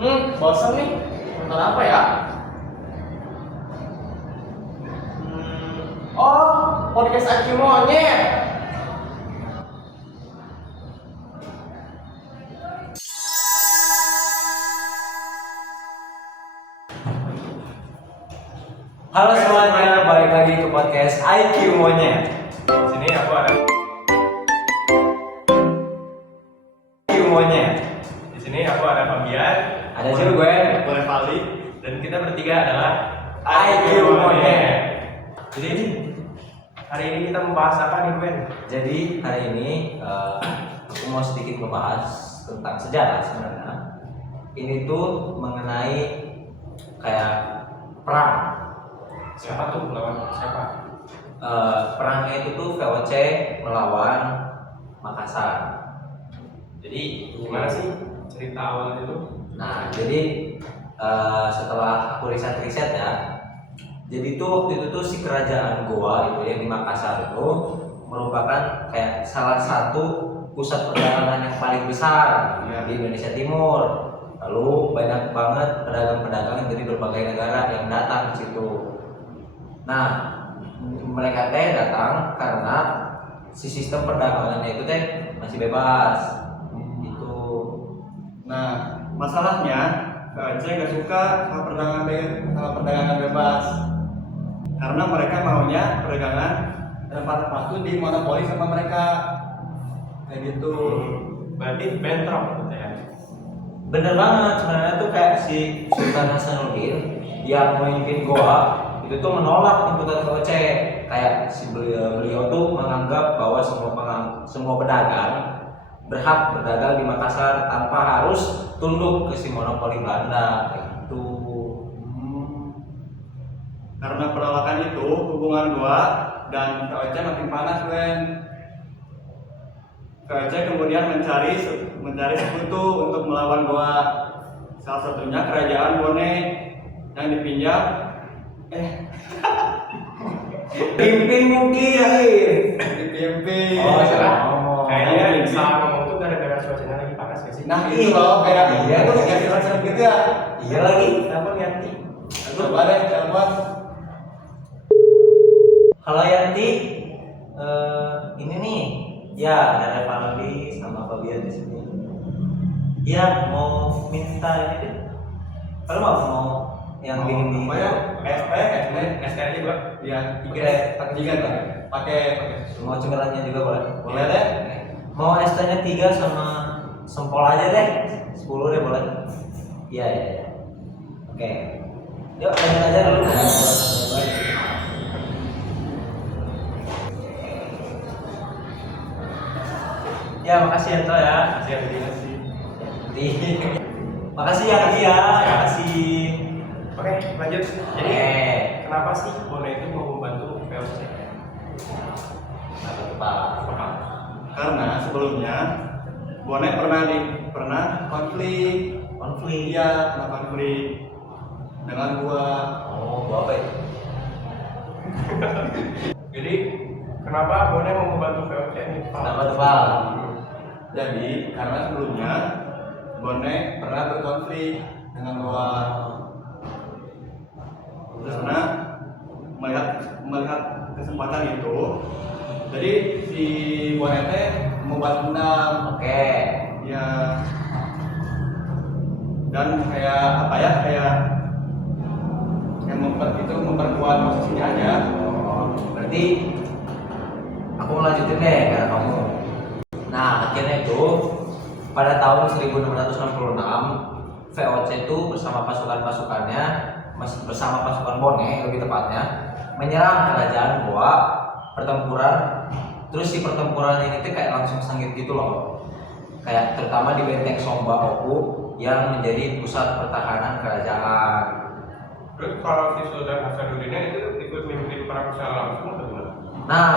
Bosan nih. Nonton apa ya? Oh, podcast Aki Monyet. Halo semuanya, balik lagi ke podcast IQ Monyet. Sini aku ada IQ Monyet. di sini aku ada Fabian, Ada juga gue. boleh Vali, dan kita bertiga adalah IQ Monyet. Jadi hari ini kita membahas apa nih Gwen? Jadi hari ini aku mau sedikit membahas tentang sejarah sebenarnya. Ini tuh mengenai kayak perang. Siapa tuh lawan siapa? Perangnya itu tuh VOC melawan Makassar. Jadi gimana sih cerita awalnya itu? Nah, jadi setelah aku riset ya, jadi tuh waktu itu tuh si kerajaan Goa itu yang di Makassar itu merupakan kayak salah satu pusat perdagangan yang paling besar di Indonesia Timur. Lalu banyak banget pedagang-pedagang dari berbagai negara yang datang ke situ. Nah, mereka teh datang karena si sistem perdagangannya itu teh masih bebas. Gitu. Nah, masalahnya VOC nggak suka sama perdagangan bebas, karena mereka maunya perdagangan tempat-tempat itu dimonopoli sama mereka, kayak gitu. Berarti bentrok gitu ya? Bener banget, sebenarnya tuh kayak si Sultan Hasanuddin yang memimpin Goa itu tuh menolak tuntutan VOC. Kayak si beliau tuh menganggap bahwa semua pedagang berhak berdagang di Makassar tanpa harus tunduk ke si monopoli Belanda kayak gitu. Karena penolakan itu, hubungan gua dan VOC makin panas, Wen. VOC kemudian mencari sekutu untuk melawan gua. Salah satunya kerajaan Bone yang dipinjam Pimpin mungkin. dipimpin. Oh, salah. Kayaknya salah ngomong tuh gara-gara suasana lagi panas gak sih? Nah, itu loh kayak Iya. itu kayak jelas gitu ya. Iya lagi. Kenapa Yanti? Coba deh telepon. Halo Yanti, ini nih, ya ada Panodi sama Fabian di sini. Ya mau minta ini deh. Kalau mau yang dingin apa ya? ST aja gua. Iya, Pakai tiga kan? Pakai. mau cemilannya juga boleh. Boleh deh. Mau es tehnya 3 sama sempol aja deh. 10 deh boleh. Iya iya iya. Oke. Yuk lanjut aja dulu. Ya makasih Yanto ya. Masih ada dinasti. Makasih Yanti ya. Makasih. Oke, lanjut. Jadi Eh, kenapa sih Bone itu mau membantu VOC? Pak. Karena sebelumnya Bone pernah konflik. Konflik. Iya, pernah konflik dengan gua. Oh, gua apa itu? Jadi kenapa Bone mau membantu VOC ini? Kenapa tuh Pak? Jadi karena sebelumnya Bone pernah berkonflik dengan gua. Karena melihat kesempatan itu, jadi si Bone teh membuat dendam. Oke. Ya, dan kayak apa ya, kayak yang memperkuat posisinya aja. Oh, berarti aku melanjutin deh karena kamu. Nah, akhirnya itu pada tahun 1666 VOC itu bersama pasukan-pasukannya, bersama pasukan Bone lebih tepatnya, menyerang kerajaan Goa, pertempuran. Terus si pertempuran ini tuh kayak langsung sengit gitu loh. Kayak terutama di benteng Somba Oku yang menjadi pusat pertahanan kerajaan. Terus kalau si Sultan Hasanuddin itu ikut memimpin perang secara langsung atau gimana? Nah,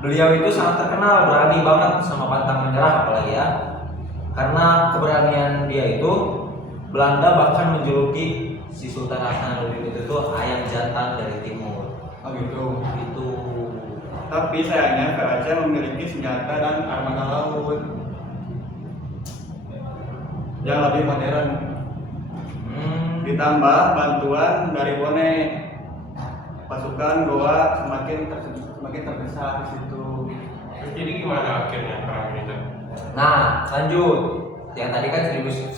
beliau itu sangat terkenal berani banget sama pantang menyerah apalagi ya. Karena keberanian dia itu, Belanda bahkan menjuluki si Sultan Hasanuddin itu tuh ayam jantan dari timur. Oh gitu. Itu. Tapi sayangnya VOC memiliki senjata dan armada laut yang lebih modern. ditambah bantuan dari Bone, pasukan Goa semakin terbesar di situ. Terus jadi gimana akhirnya perang ini tuh? Nah, lanjut. Yang tadi kan 1666.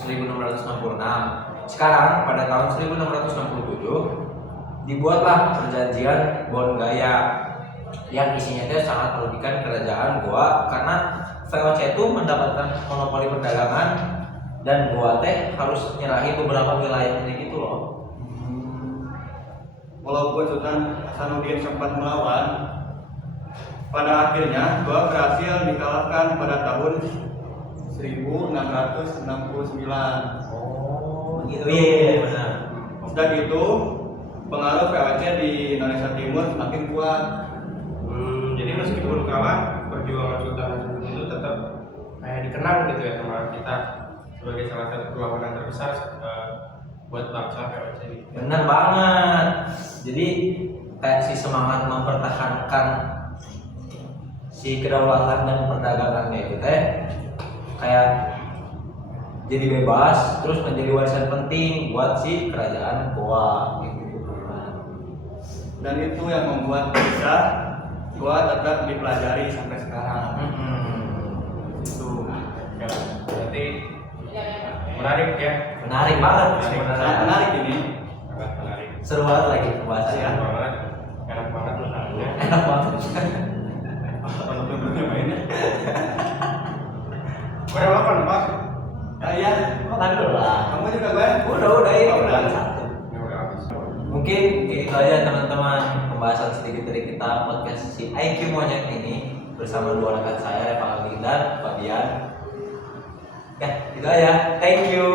Sekarang pada tahun 1667 dibuatlah perjanjian Bon Gaya yang isinya itu sangat merugikan kerajaan Goa karena VOC itu mendapatkan monopoli perdagangan dan Goa teh harus nyerahin beberapa wilayahnya gitu loh. Walaupun Sultan Hasanuddin sempat melawan, pada akhirnya Goa berhasil dikalahkan pada tahun 1669. Oh, gitu. Iya, benar. Sejak itu pengaruh VOC di Indonesia Timur semakin kuat. Jadi meskipun kalah, perjuangan Sultan Hasanuddin itu tetap kayak dikenang gitu ya sama kita sebagai salah satu perlawanan terbesar buat bangsa VOC ini. Benar banget. Jadi kayak si semangat mempertahankan si kedaulatan dan perdagangannya itu teh kayak jadi bebas terus menjadi warisan penting buat si kerajaan Goa gitu. Dan itu yang membuat kisah Goa tetap dipelajari sampai sekarang. Itu Ya, berarti menarik ya, Menarik banget sangat menarik ini. sangat menarik. Seru banget lagi pembahasannya. Enak banget makanannya. Enak banget. Kalau belum mainnya. Udah makan Pak? Ya, Makan dulu lah. kamu juga kan? Udah ini Oh, udah. udah satu. Ya udah habis. Mungkin itu aja teman-teman pembahasan sedikit dari kita podcast si IQ Monyet ini bersama dua rekan saya Reva Alvin dan Fabian. Ya, itu aja. Thank you.